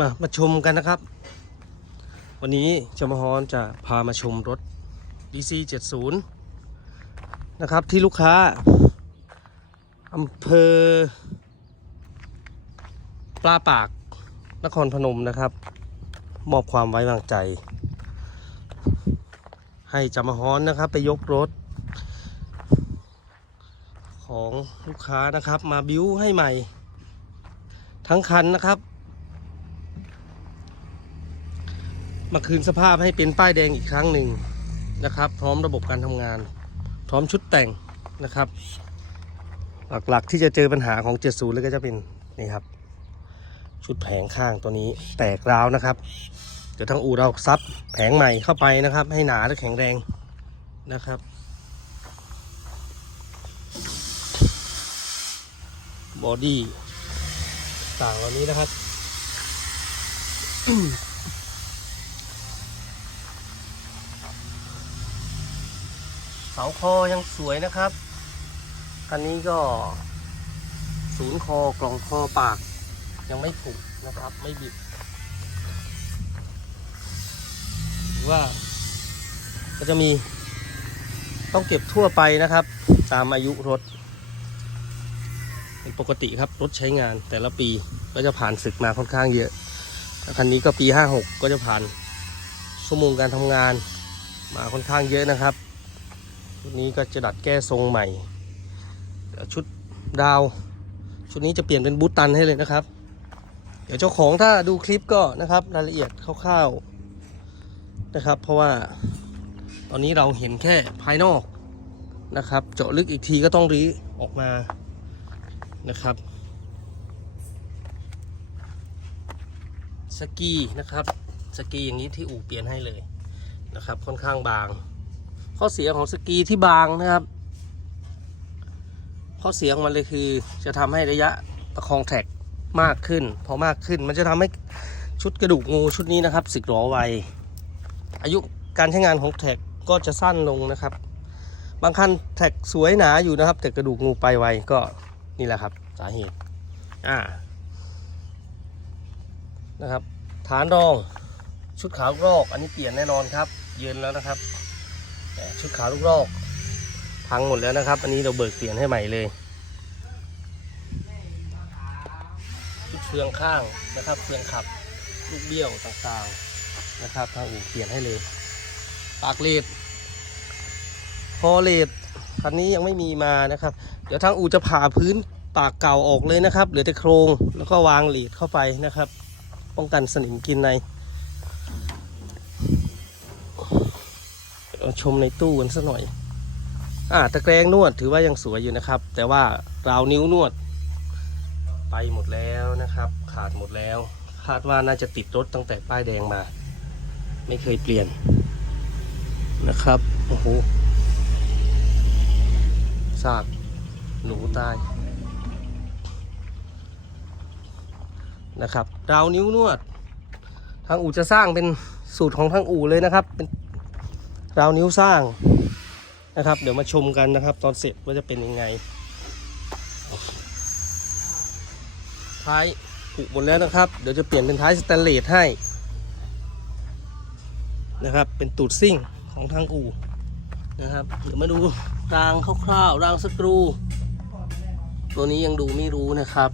มามาชมกันนะครับ วันนี้จมฮอนจะพามาชมรถ DC 70นะครับ ที่ลูกค้าอำเภอ ปลาปากนครพนมนะครับ มอบความไว้วางใจ ให้จำฮอนนะครับ ไปยกรถ ของลูกค้านะครับ มาบิ้วให้ใหม่ ทั้งคันนะครับ มาคืนสภาพให้เป็นป้ายแดงอีกครั้งหนึ่งนะครับ พร้อมระบบการทำงาน พร้อมชุดแต่งนะครับ หลักๆที่จะเจอปัญหาของ 70เลยก็จะเป็นนี่ครับ ชุดแผงข้างตัวนี้แตกร้าวนะครับเดี๋ยวทางอู่เราซับแผงใหม่เข้าไปนะครับ ให้หนาและแข็งแรงนะครับบอดี้ต่างเหล่านี้นะครับ สาคอยังสวยนะครับคันนี้ก็ศูนย์คอกล่องคอปาก ยังไม่ผุนะครับ ไม่บิดว่า ก็จะมีต้องเก็บทั่วไปนะครับ ตามอายุรถ เป็นปกติครับรถใช้งานแต่ละปีก็จะผ่านศึกมาค่อนข้างเยอะคันนี้ก็ปี 56 ก็จะผ่านชั่วโมงการทำงานมาค่อนข้างเยอะนะครับ ชุดนี้ก็จะดัดแก้ทรงใหม่ ชุดดาว ชุดนี้จะเปลี่ยนเป็นบูตตันให้เลยนะครับ เดี๋ยวเจ้าของถ้าดูคลิปก็นะครับรายละเอียดคร่าวๆนะครับ เพราะว่าตอนนี้เราเห็นแค่ภายนอกนะครับ เจาะลึกอีกทีก็ต้องรื้อออกมานะครับสกีนะครับสกีอย่างนี้ที่อู่เปลี่ยนให้เลยนะครับ ค่อนข้างบาง ข้อเสียของสกีที่บางนะครับ ข้อเสียของมันเลยคือจะทำให้ระยะประคองแท็กมากขึ้น พอมากขึ้นมันจะทำให้ชุดกระดูกงูชุดนี้นะครับสึกหรอไว อายุการใช้งานของแท็กก็จะสั้นลงนะครับ บางคันแท็กสวยหนาอยู่นะครับ แต่กระดูกงูไปไวก็นี่แหละครับ สาเหตุอ่านะครับ ฐานรองชุดขาวกรอกอันนี้เปลี่ยนแน่นอนครับ เย็นแล้วนะครับ ชุดขาวลูกรอกพังหมดแล้วนะครับ อันนี้เราเบิกเปลี่ยนให้ใหม่เลย ชุดเฟืองข้างนะครับเฟืองขับลูกเบี้ยวต่างๆนะครับทางอู่เปลี่ยนให้เลย ปากเลดคอเลดคันนี้ยังไม่มีมานะครับ เดี๋ยวทางอู่จะผ่าพื้นปากเก่าออกเลยนะครับ เหลือแต่โครงแล้วก็วางเลดเข้าไปนะครับ ป้องกันสนิมกินในาชมในตู้กันสักหน่อย อ่าตะแกรงนวดถือว่ายังสวยอยู่นะครับ แต่ว่าราวนิ้วนวด ไปหมดแล้วนะครับ ขาดหมดแล้ว คาดว่าน่าจะติดรถตั้งแต่ป้ายแดงมา ไม่เคยเปลี่ยนนะครับโอ้โหซากหนูตายนะครับราวนิ้วนวด ทางอู่จะสร้างเป็นสูตรของทางอู่เลยนะครับ เป็น ราวนิ้วสร้างนะครับ เดี๋ยวมาชมกันนะครับ ตอนเสร็จว่าจะเป็นยังไง ท้ายผุหมดแล้วนะครับ เดี๋ยวจะเปลี่ยนเป็นท้ายสแตนเลสให้นะครับ เป็นตูดซิ่งของทางอู่นะครับ เดี๋ยวมาดูรางคร่าวๆรางสกรู ตัวนี้ยังดูไม่รู้นะครับ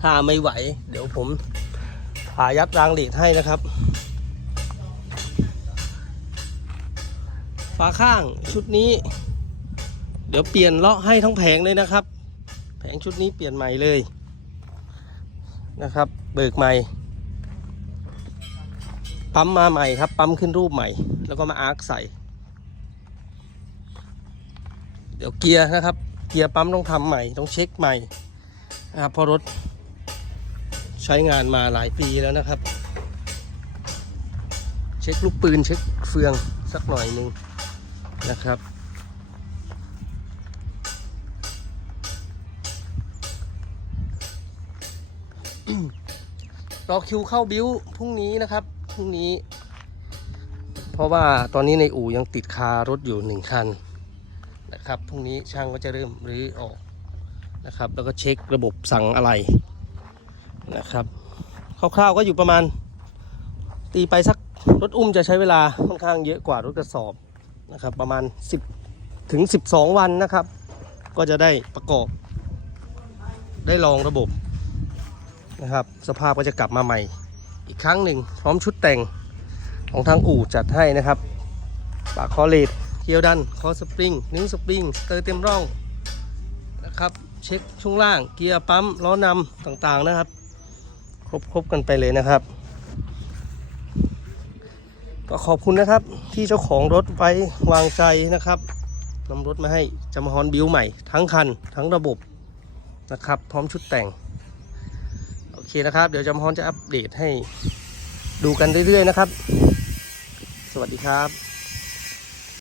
ถ้าไม่ไหว เดี๋ยวผมพายัดรางเหลสให้นะครับาข้างชุดนี้ เดี๋ยวเปลี่ยนเลาะให้ทั้งแผงเลยนะครับ แผงชุดนี้เปลี่ยนใหม่เลยนะครับ เบิกใหม่ ปั๊มมาใหม่ครับ ปั๊มขึ้นรูปใหม่ แล้วก็มาอาร์คใส่ เดี๋ยวเกียร์นะครับ เกียร์ปั๊มต้องทำใหม่ ต้องเช็คใหม่นะครับเพราะรถใช้งานมาหลายปีแล้วนะครับ เช็คลูกปืนเช็คเฟืองสักหน่อยหนึ่ง นะครับ รอคิวเข้าบิวพรุ่งนี้นะครับพรุ่งนี้ เพราะว่าตอนนี้ในอู่ยังติดคารถอยู่หนึ่งคันนะครับพรุ่งนี้ช่างก็จะเริ่มรื้อออกนะครับ แล้วก็เช็คระบบสั่งอะไรนะครับคร่าวๆก็อยู่ประมาณตีไปสักรถอุ้มจะใช้เวลาค่อนข้างเยอะกว่ารถกระสอบ นะครับ ประมาณ 10 ถึง 12 วันนะครับ ก็จะได้ประกอบ ได้ลองระบบนะครับ สภาพก็จะกลับมาใหม่ อีกครั้งหนึ่งพร้อมชุดแต่งของทางอู่จัดให้นะครับ ปากคอเลดเกียวดัน คอสปริง นิ้วสปริง เตอร์เต็มร่องนะครับเช็คช่วงล่างเกียร์ปั๊มล้อนำต่างๆนะครับ ครบครบกันไปเลยนะครับ ก็ขอบคุณนะครับที่เจ้าของรถไว้วางใจนะครับนำรถมาให้จำฮอนบิวใหม่ ทั้งคัน ทั้งระบบนะครับ พร้อมชุดแต่ง โอเคนะครับ เดี๋ยวจำฮอนจะอัปเดตให้ดูกันเรื่อยๆนะครับ สวัสดีครับ